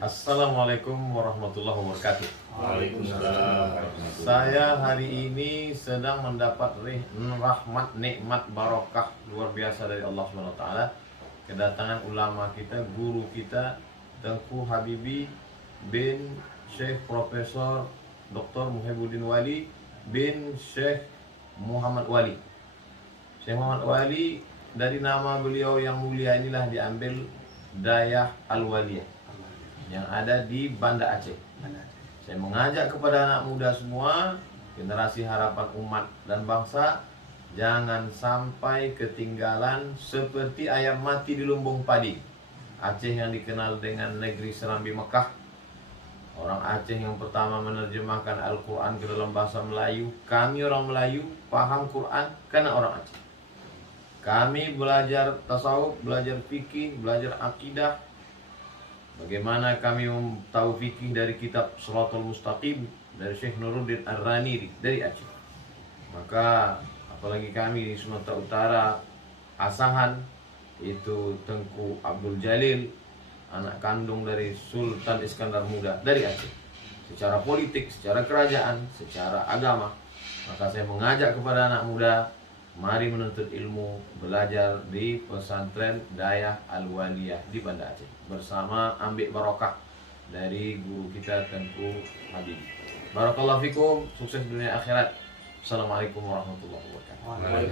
Assalamualaikum warahmatullahi wabarakatuh. Waalaikumsalam. Saya hari ini sedang mendapat rahmat, nikmat, barokah luar biasa dari Allah SWT. Kedatangan ulama kita, guru kita, Tengku Habibi bin Syekh Profesor Dr. Muhibbuddin Wali bin Syekh Muhammad Wali. Syekh Muhammad Wali, dari nama beliau yang mulia inilah diambil Dayah Al-Waliyah yang ada di Banda Aceh. Saya mengajak kepada anak muda semua, generasi harapan umat dan bangsa, jangan sampai ketinggalan seperti ayam mati di lumbung padi. Aceh yang dikenal dengan negeri serambi Mekah, orang Aceh yang pertama menerjemahkan Al-Quran ke dalam bahasa Melayu. Kami orang Melayu paham Quran karena orang Aceh. Kami belajar tasawuf, belajar fikih, belajar akidah. Bagaimana kami tahu fikih dari kitab Shirathul Mustaqim dari Syekh Nuruddin Ar-Rani dari Aceh. Maka apalagi kami di Sumatera Utara, Asahan itu Tengku Abdul Jalil, anak kandung dari Sultan Iskandar Muda dari Aceh. Secara politik, secara kerajaan, secara agama, maka saya mengajak kepada anak muda, mari menuntut ilmu, belajar di pesantren Dayah Al-Waliyah di Banda Aceh bersama ambil barokah dari guru kita Tengku Habibi. Barakallahu fikum, sukses dunia akhirat. Assalamualaikum warahmatullahi wabarakatuh.